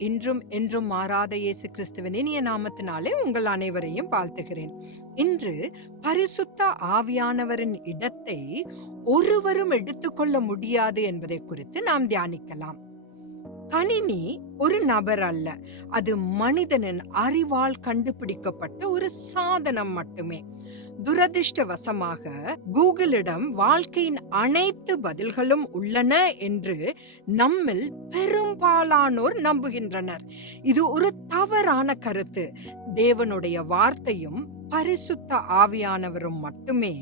இன்றும் என்றும் மாறாத இயேசு கிறிஸ்துவின் இனிய நாமத்தினாலே உங்கள் அனைவரையும் வாழ்த்துகிறேன். இன்று பரிசுத்த ஆவியானவரின் இடத்தை ஒருவரும் எடுத்துக்கொள்ள முடியாது என்பதை குறித்து நாம் தியானிக்கலாம். கணினி ஒரு நபர் அல்ல. அது மனிதனின் அறிவால் கண்டுபிடிக்கப்பட்ட ஒரு சாதனம் மட்டுமே. துரதிர்ஷ்டவசமாக கூகுளிடம் வாழ்க்கையின் அனைத்து பதில்களும் உள்ளன என்று நம்மில் பெரும்பாலானோர் நம்புகின்றனர். இது ஒரு தவறான கருத்து. தேவனுடைய வார்த்தையும் பரிசுத்த ஆவியானவரும் மட்டுமே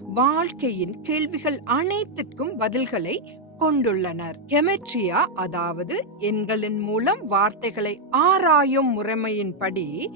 வாழ்க்கையின் கேள்விகள் அனைத்திற்கும் பதில்களை கொண்டுள்ளனர். கெமெட்ரியா அதாவது எண்களின் மூலம் வார்த்தைகளை ஆராயும் முறைமையின்படி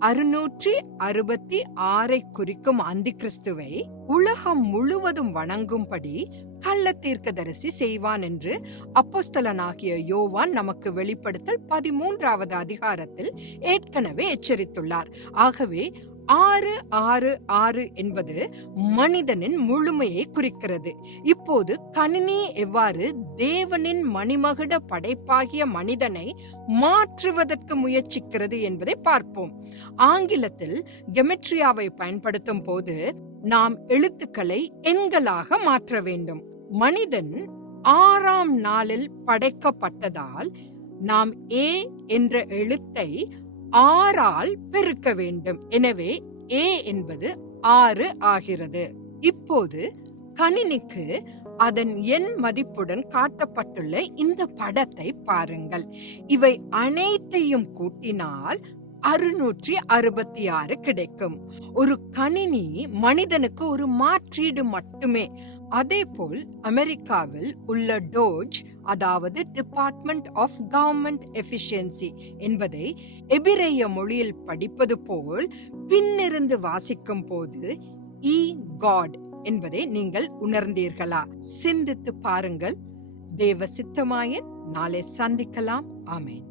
அறுநூற்றி அறுபத்தி ஆறை குறிக்கும் அந்தி கிறிஸ்துவை உலகம் முழுவதும் வணங்கும்படி கள்ள தீர்க்கதரிசி செய்வான் என்று அப்போஸ்தலனாகிய யோவான் நமக்கு வெளிப்படுத்தல் பதிமூன்றாவது அதிகாரத்தில் ஏற்கனவே எச்சரித்துள்ளார். ஆகவே ஆறு ஆறு ஆறு என்பது மனிதனின் முழுமையை குறிக்கிறது. இப்போது கணினி எவ்வாறு தேவனின் மணிமகுட படைப்பாகிய மனிதனை மாற்றுவதற்கு முயற்சிக்கிறது என்பதை பார்ப்போம். ஆங்கிலத்தில் கெமெட்ரியாவை பயன்படுத்தும் போது நாம் எழுத்துக்களை எண்களாக மாற்ற வேண்டும். மனிதன் ஆறாம் நாளில் படைக்கப்பட்டதால் நாம் ஏ என்ற எழுத்தை ஆறால் பெருக்க வேண்டும். எனவே ஏ என்பது ஆறு ஆகிறது. இப்போது கணினிக்கு அதன் எண் மதிப்புடன் காட்டப்பட்டுள்ள இந்த படத்தை பாருங்கள். இவை அனைத்தையும் கூட்டினால் அறுநூற்றி அறுபத்தி ஆறு கிடைக்கும். ஒரு கணினி மனிதனுக்கு ஒரு மாற்றீடு மட்டுமே. அதே போல் அமெரிக்காவில் உள்ள டோஜ் அதாவது டிபார்ட்மெண்ட் ஆஃப் கவர்மெண்ட் எஃபிஷியன்சி என்பதை எபிரேய மொழியில் படிப்பது போல் பின்னிருந்து வாசிக்கும் போது e இ காட் என்பதை நீங்கள் உணர்ந்தீர்களா? சிந்தித்து பாருங்கள். தேவ சித்தமாயன் நாளை சந்திக்கலாம். ஆமேன்.